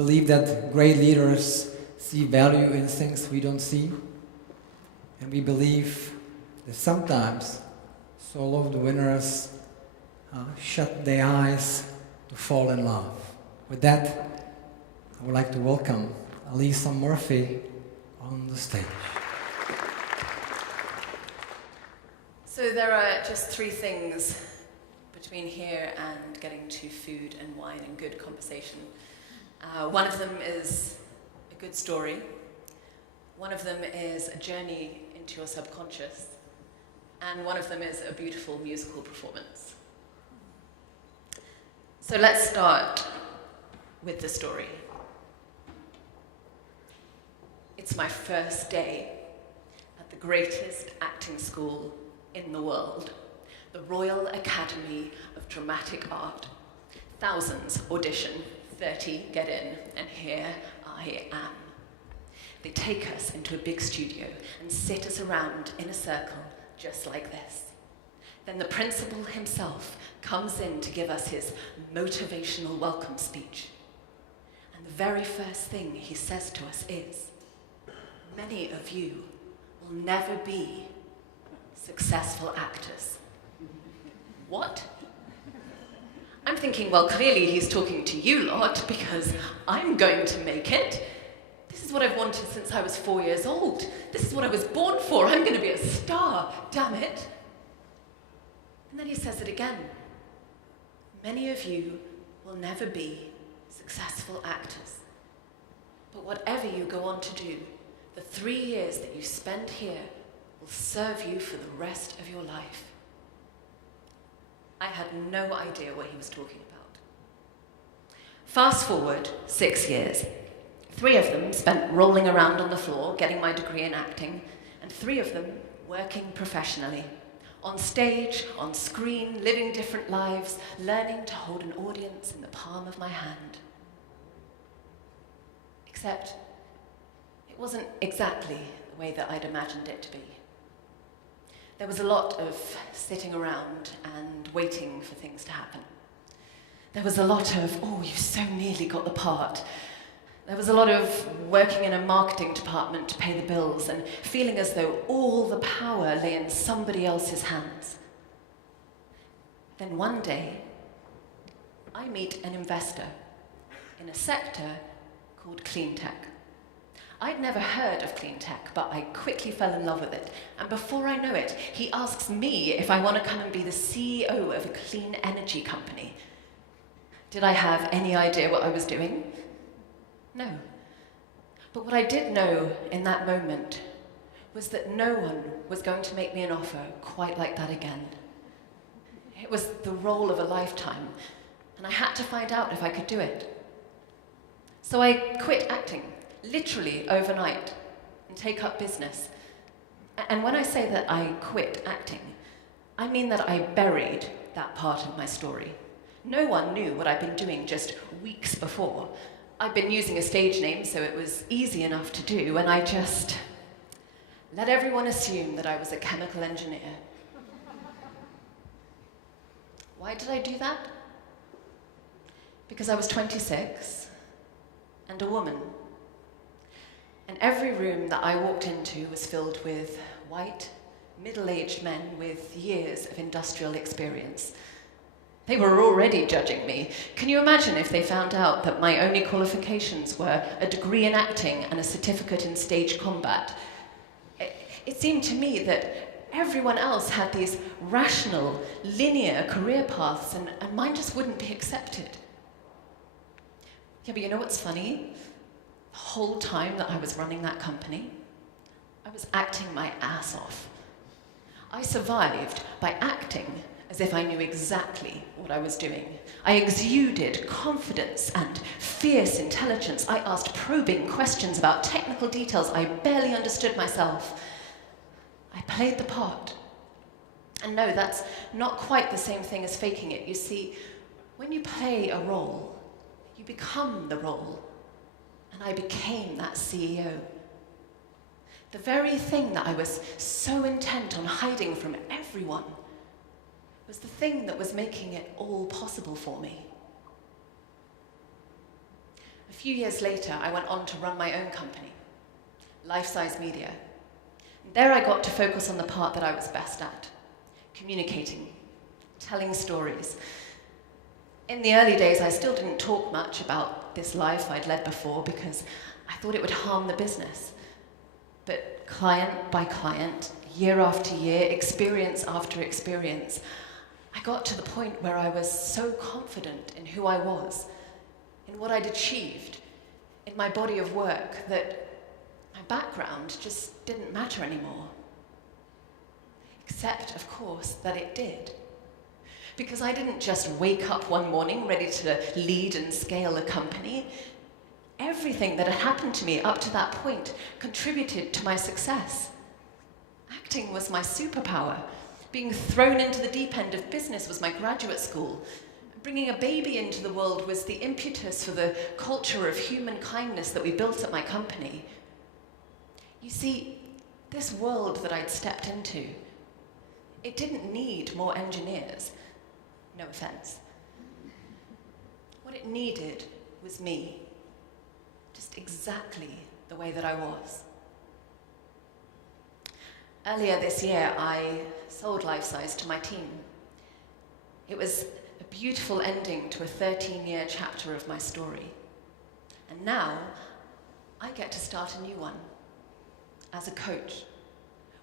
believe that great leaders see value in things we don't see. And we believe that sometimes solo the winners shut their eyes to fall in love. With that, I would like to welcome Alisa Murphy on the stage. So there are just three things between here and getting to food and wine and good conversation. One of them is a good story. One of them is a journey into your subconscious. And one of them is a beautiful musical performance. So let's start with the story. It's my first day at the greatest acting school in the world, the Royal Academy of Dramatic Art. Thousands audition, 30 get in, and here I am. They take us into a big studio and sit us around in a circle just like this. Then the principal himself comes in to give us his motivational welcome speech. And the very first thing he says to us is, many of you will never be successful actors. What? I'm thinking, well, clearly he's talking to you lot because I'm going to make it. This is what I've wanted since I was 4 years old. This is what I was born for. I'm going to be a star, damn it. And then he says it again. Many of you will never be successful actors. But whatever you go on to do, the 3 years that you spend here will serve you for the rest of your life. I had no idea what he was talking about. Fast forward 6 years. 3 of them spent rolling around on the floor, getting my degree in acting, and 3 of them working professionally. On stage, on screen, living different lives, learning to hold an audience in the palm of my hand. Except, it wasn't exactly the way that I'd imagined it to be. There was a lot of sitting around and waiting for things to happen. There was a lot of, oh, you so nearly got the part. There was a lot of working in a marketing department to pay the bills and feeling as though all the power lay in somebody else's hands. Then one day, I meet an investor in a sector called clean tech. I'd never heard of clean tech, but I quickly fell in love with it. And before I know it, he asks me if I want to come and be the CEO of a clean energy company. Did I have any idea what I was doing? No. But what I did know in that moment was that no one was going to make me an offer quite like that again. It was the role of a lifetime, and I had to find out if I could do it. So I quit acting, literally overnight, and take up business. And when I say that I quit acting, I mean that I buried that part of my story. No one knew what I'd been doing just weeks before. I'd been using a stage name, so it was easy enough to do, and I just let everyone assume that I was a chemical engineer. Why did I do that? Because I was 26 and a woman. And every room that I walked into was filled with white, middle-aged men with years of industrial experience. They were already judging me. Can you imagine if they found out that my only qualifications were a degree in acting and a certificate in stage combat? It seemed to me that everyone else had these rational, linear career paths, and mine just wouldn't be accepted. Yeah, but you know what's funny? The whole time that I was running that company, I was acting my ass off. I survived by acting as if I knew exactly what I was doing. I exuded confidence and fierce intelligence. I asked probing questions about technical details I barely understood myself. I played the part. And no, that's not quite the same thing as faking it. You see, when you play a role, you become the role. And I became that CEO. The very thing that I was so intent on hiding from everyone was the thing that was making it all possible for me. A few years later, I went on to run my own company, Life Size Media. And there I got to focus on the part that I was best at, communicating, telling stories. In the early days, I still didn't talk much about this life I'd led before because I thought it would harm the business. But client by client, year after year, experience after experience, I got to the point where I was so confident in who I was, in what I'd achieved, in my body of work, that my background just didn't matter anymore. Except, of course, that it did. Because I didn't just wake up one morning ready to lead and scale a company. Everything that had happened to me up to that point contributed to my success. Acting was my superpower. Being thrown into the deep end of business was my graduate school. Bringing a baby into the world was the impetus for the culture of human kindness that we built at my company. You see, this world that I'd stepped into, it didn't need more engineers. No offense. What it needed was me, just exactly the way that I was. Earlier this year, I sold Life Size to my team. It was a beautiful ending to a 13-year chapter of my story. And now, I get to start a new one as a coach,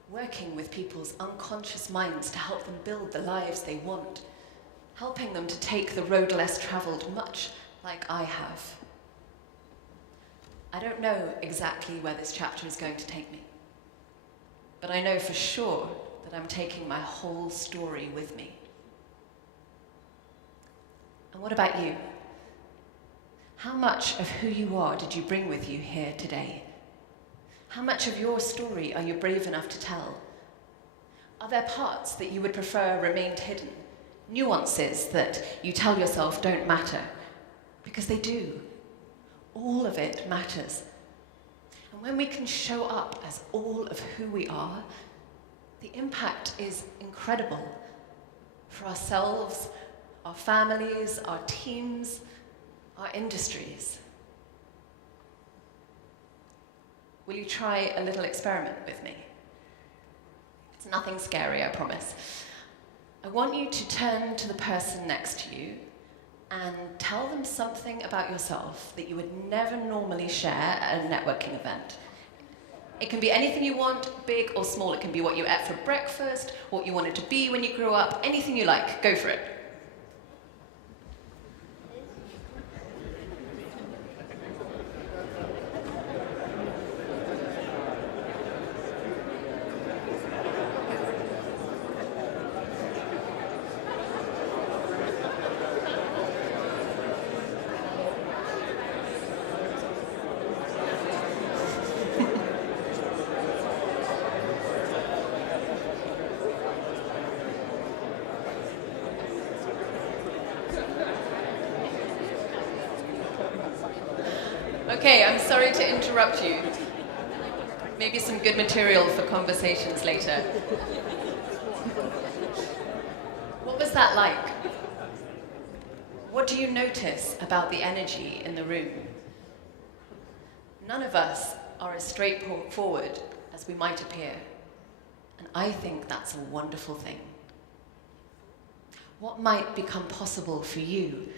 working with people's unconscious minds to help them build the lives they want, helping them to take the road less traveled, much like I have. I don't know exactly where this chapter is going to take me, but I know for sure that I'm taking my whole story with me. And what about you? How much of who you are did you bring with you here today? How much of your story are you brave enough to tell? Are there parts that you would prefer remained hidden? Nuances that you tell yourself don't matter? Because they do. All of it matters. And when we can show up as all of who we are, the impact is incredible for ourselves, our families, our teams, our industries. Will you try a little experiment with me? It's nothing scary, I promise. I want you to turn to the person next to you and tell them something about yourself that you would never normally share at a networking event. It can be anything you want, big or small. It can be what you ate for breakfast, what you wanted to be when you grew up, anything you like. Go for it. Okay, I'm sorry to interrupt you. Maybe some good material for conversations later. What was that like? What do you notice about the energy in the room? None of us are as straightforward as we might appear, and I think that's a wonderful thing. What might become possible for you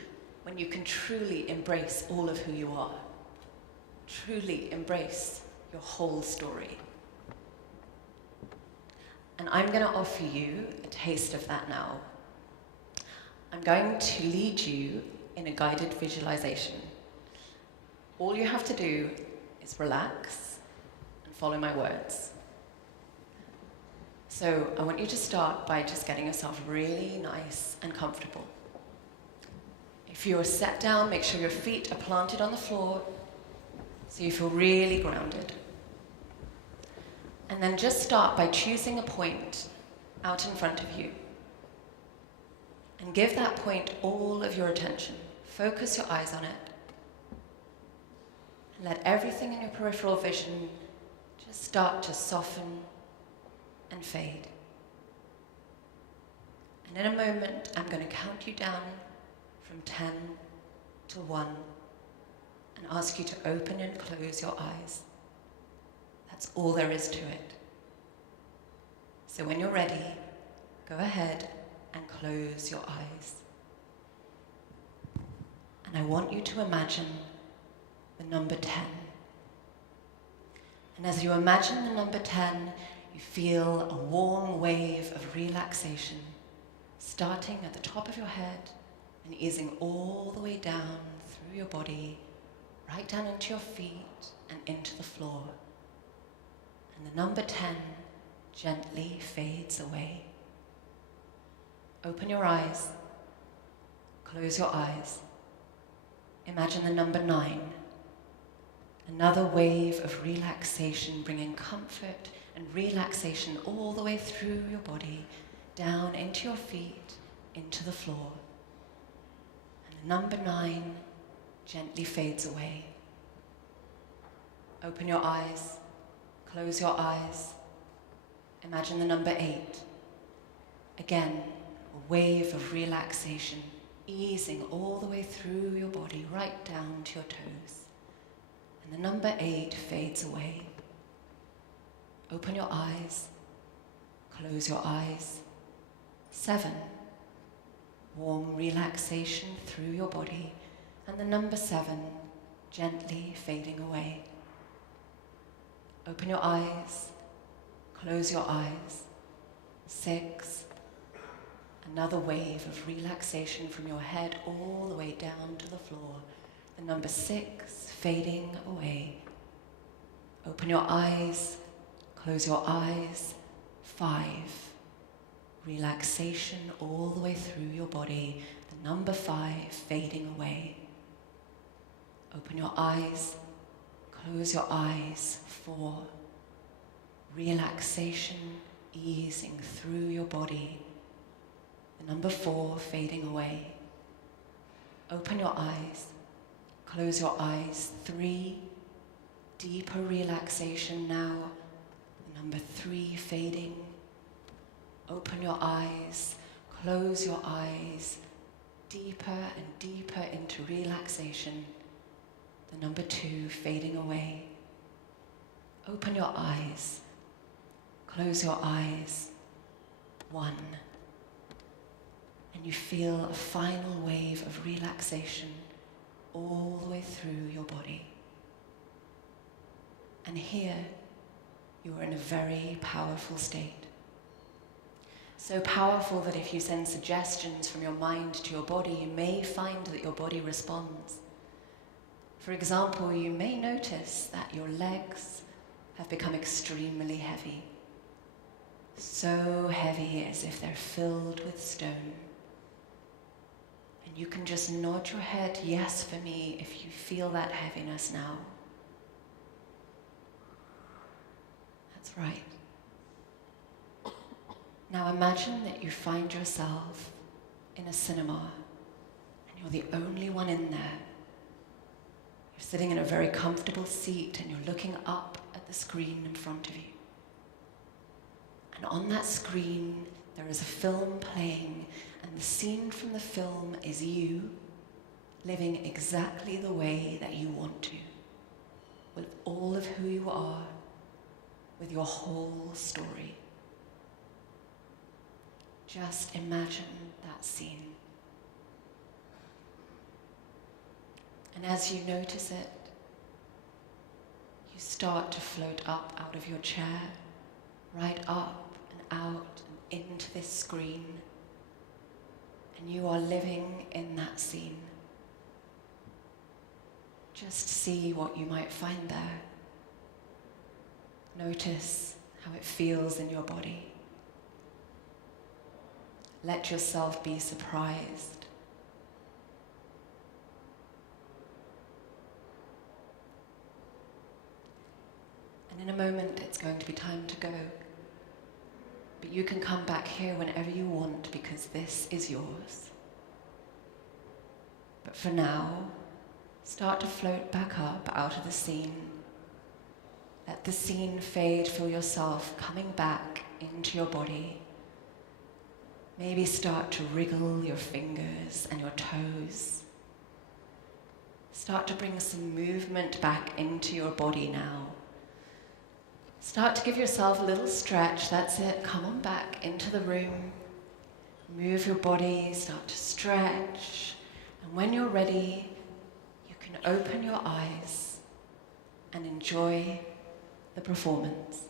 when you can truly embrace all of who you are? Truly embrace your whole story. And I'm going to offer you a taste of that now. I'm going to lead you in a guided visualization. All you have to do is relax and follow my words. So I want you to start by just getting yourself really nice and comfortable. If you're sat down, make sure your feet are planted on the floor so you feel really grounded. And then just start by choosing a point out in front of you. And give that point all of your attention. Focus your eyes on it. And let everything in your peripheral vision just start to soften and fade. And in a moment, I'm going to count you down from 10 to 1. and ask you to open and close your eyes. That's all there is to it. So when you're ready, go ahead and close your eyes. And I want you to imagine the number 10. And as you imagine the number 10, you feel a warm wave of relaxation starting at the top of your head and easing all the way down through your body, right down into your feet and into the floor. And the number 10 gently fades away. Open your eyes, close your eyes. Imagine the number 9. Another wave of relaxation, bringing comfort and relaxation all the way through your body, down into your feet, into the floor. And the number 9 gently fades away. Open your eyes, close your eyes. Imagine the number 8. Again, a wave of relaxation, easing all the way through your body, right down to your toes. And the number 8 fades away. Open your eyes, close your eyes. 7, warm relaxation through your body, and the number 7 gently fading away. Open your eyes, close your eyes. 6, another wave of relaxation from your head all the way down to the floor. The number 6 fading away. Open your eyes, close your eyes. 5, relaxation all the way through your body. The number 5 fading away. Open your eyes, close your eyes. 4, relaxation easing through your body. The number 4 fading away. Open your eyes, close your eyes. 3, deeper relaxation now. The number 3 fading. Open your eyes, close your eyes, deeper and deeper into relaxation. The number 2 fading away. Open your eyes, close your eyes. 1. And you feel a final wave of relaxation all the way through your body. And here, you are in a very powerful state. So powerful that if you send suggestions from your mind to your body, you may find that your body responds. For example, you may notice that your legs have become extremely heavy. So heavy as if they're filled with stone. And you can just nod your head yes for me if you feel that heaviness now. That's right. Now imagine that you find yourself in a cinema and you're the only one in there. You're sitting in a very comfortable seat and you're looking up at the screen in front of you. And on that screen there is a film playing, and the scene from the film is you living exactly the way that you want to, with all of who you are, with your whole story. Just imagine that scene. And as you notice it, you start to float up out of your chair, right up and out and into this screen. And you are living in that scene. Just see what you might find there. Notice how it feels in your body. Let yourself be surprised. And in a moment, it's going to be time to go. But you can come back here whenever you want, because this is yours. But for now, start to float back up out of the scene. Let the scene fade. Feel yourself coming back into your body. Maybe start to wriggle your fingers and your toes. Start to bring some movement back into your body now. Start to give yourself a little stretch. That's it. Come on back into the room. Move your body, start to stretch. And when you're ready, you can open your eyes and enjoy the performance.